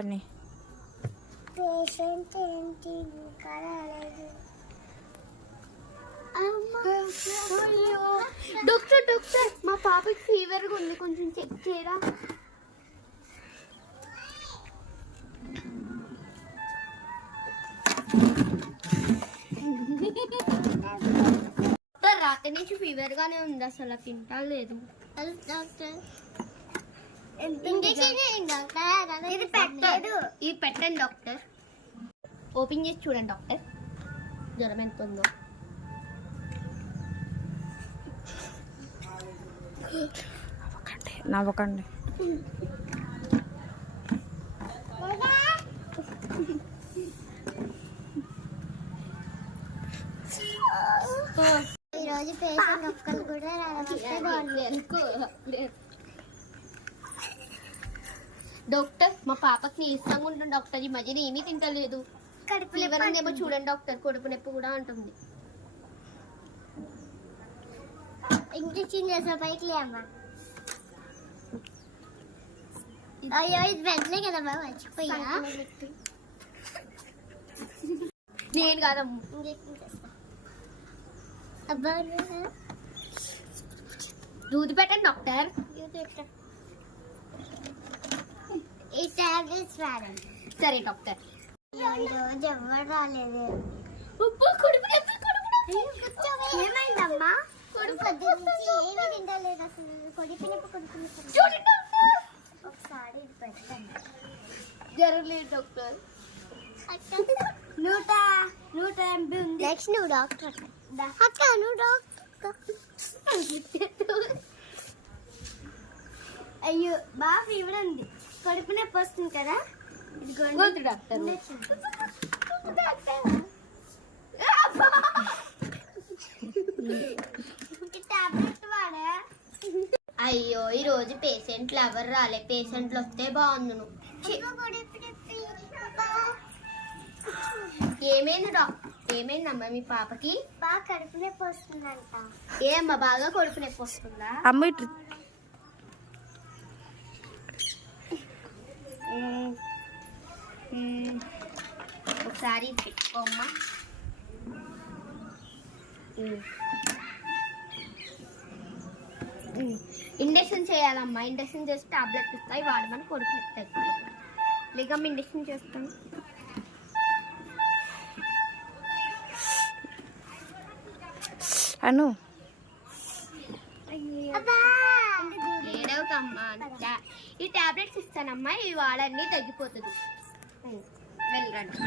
అని పేషెంట్ ఏంటి ఇంకా రాలేదు. డాక్టర్ డాక్టర్ మా పాపకి ఫీవర్గా ఉంది, కొంచెం చెక్ చేయరా? రాత్రి నుంచి ఫీవర్ గానే ఉంది, అసలు తింటా లేదు. డాక్టర్ ఇది పెట్టండి డాక్టర్. ఓపెన్ చేసి చూడండి డాక్టర్, జ్వరం ఎంత ఉందో. నవ్వకండి. ఈరోజు పేషెంట్ ఒక్కరు కూడా డాక్టర్ మా పాపకి నీరసంగా ఉంటుంది డాక్టర్, ఈ మధ్యన ఏమీ తింటలేదు. ఫీవర్ ఉందేమో చూడండి డాక్టర్, కడుపు నొప్పి కూడా అంటుంది. ఇంజెక్షన్ చేసా పైకి అమ్మా. అయ్యో ఇది వెంటనే కదమ్మా, మర్చిపోయా. నేను కాదమ్మా ఇంజెక్షన్ చేస్తా. అబ్బా దూది పెట్టండి డాక్టర్. ఈ టాబ్లెట్స్ వాడండి. సరే డాక్టర్. ఈరోజు ఎవరు రాలేదు. ఏమైందమ్మా? ఏమి తింటలేదు అసలు, ఒకసారి పెట్టండి. జరగలేదు డాక్టర్. 180 ఉంది. నెక్స్ట్ నువ్వు డాక్టర్ అక్క, నువ్వు డాక్టర్. అయ్యో బాగా ఫీవర్ ఉంది, కడుపు నొప్పి వస్తుంది కదా. ఇదిగోండి డాక్టర్. అయ్యో ఈ రోజు పేషెంట్లు ఎవరు రాలే, పేషెంట్లు వస్తే బాగుండును. ఏమైంది డాక్టర్? ఏమైందమ్మా మీ పాపకి? బాగా కడుపు నొప్పి వస్తుందంట. ఏమ్మా బాగా కడుపు నొప్పి వస్తుందా? అమ్మ ఒకసారి పెట్టుకోమ్మా. ఇండక్షన్ చేయాలమ్మా, ఇండక్షన్ చేసి టాబ్లెట్ ఇస్తాయి వాడమని కొడుకు ఇస్తాయి. లేకమ్మ ఇండక్షన్ చేస్తాను. అను ఏడవకమ్మా, ఈ టాబ్లెట్స్ ఇస్తానమ్మా, ఇవి వాడన్నీ తగ్గిపోతుంది. వెళ్ళరండి.